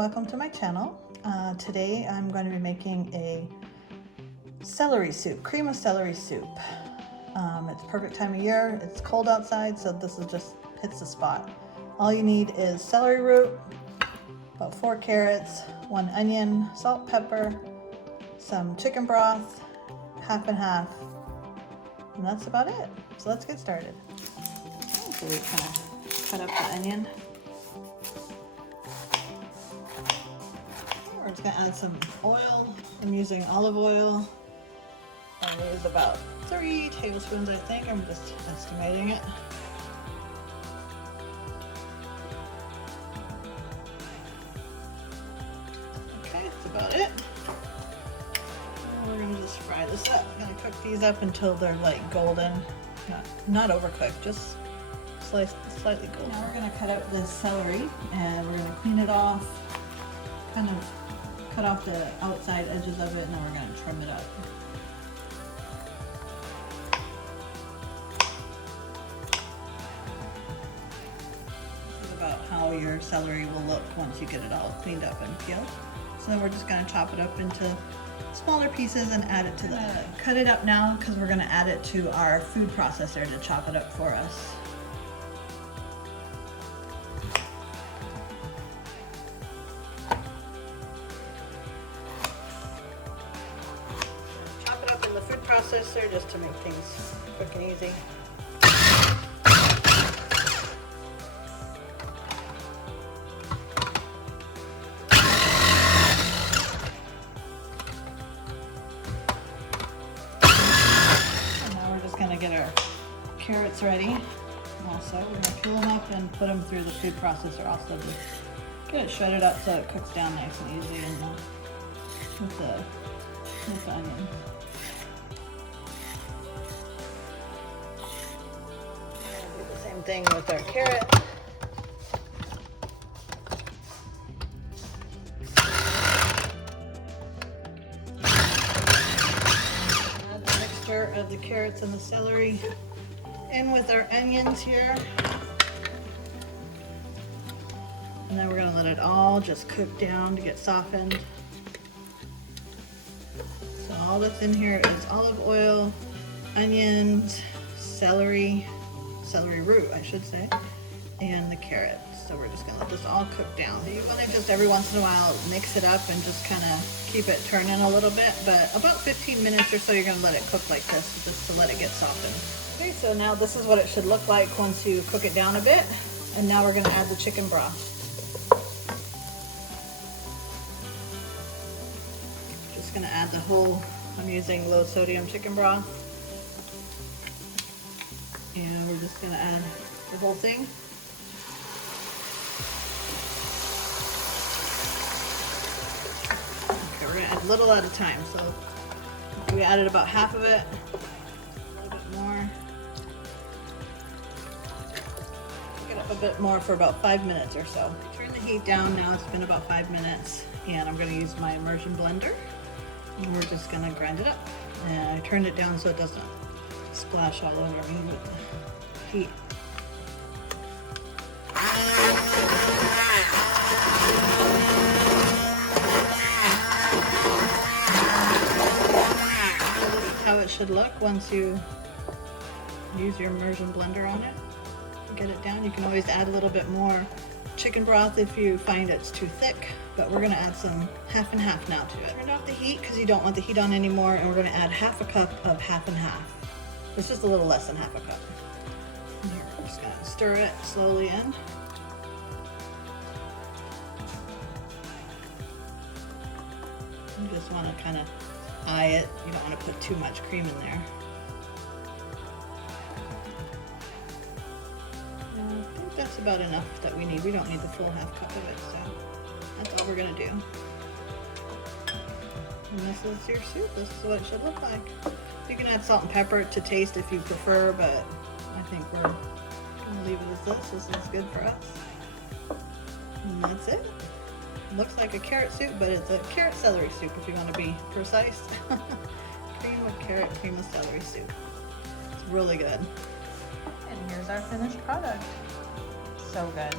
welcome to my channel. Today I'm going to be making a celery soup, cream of celery soup. It's perfect time of year, it's cold outside, so this is just hits the spot. All you need is celery root, about 4 carrots, 1 onion, salt, pepper, some chicken broth, half and half, and that's about it. So let's get started. So we kind of cut up the onion. We're just gonna add some oil. I'm using olive oil. I use about 3 tablespoons, I think. I'm just estimating it. Okay, that's about it. And we're gonna just fry this up. I'm gonna cook these up until they're like golden. Not overcooked, just slightly golden. Now we're gonna cut out this celery and we're gonna clean it off. Kind of cut off the outside edges of it, and then we're going to trim it up. This is about how your celery will look once you get it all cleaned up and peeled. So then we're just going to chop it up into smaller pieces and add it to the cut it up now because we're going to add it to our food processor to chop it up for us. Food processor just to make things quick and easy. And now we're just going to get our carrots ready. Also, we're going to peel them up and put them through the food processor also to get it shredded up so it cooks down nice and easy and with the onions. Thing with our carrot. Add the mixture of the carrots and the celery in with our onions here. And then we're going to let it all just cook down to get softened. So all that's in here is olive oil, onions, celery root, I should say, and the carrots. So we're just gonna let this all cook down. You want to just every once in a while mix it up and just kind of keep it turning a little bit, but about 15 minutes or so you're gonna let it cook like this just to let it get softened. Okay, so now this is what it should look like once you cook it down a bit, and now we're gonna add the chicken broth. Just gonna add the whole, I'm using low sodium chicken broth. And we're just going to add the whole thing. Okay, we're going to add a little at a time. So we added about half of it, a little bit more. Cook it up a bit more for about 5 minutes or so. Turn the heat down now. It's been about 5 minutes. And I'm going to use my immersion blender. And we're just going to grind it up. And I turned it down so it doesn't splash all over me with the heat. This is how it should look once you use your immersion blender on it. Get it down. You can always add a little bit more chicken broth if you find it's too thick, but we're going to add some half and half now to it. Turn off the heat because you don't want the heat on anymore, and we're going to add half a cup of half and half. It's just a little less than half a cup. And here, I'm just going to stir it slowly in. You just want to kind of eye it. You don't want to put too much cream in there. And I think that's about enough that we need. We don't need the full half cup of it, so that's all we're going to do. And this is your soup. This is what it should look like. You can add salt and pepper to taste if you prefer, but I think we're going to leave it as this. This is good for us. And that's it. It looks like a carrot soup, but it's a carrot celery soup if you want to be precise. Cream of carrot, cream of celery soup. It's really good. And here's our finished product. So good.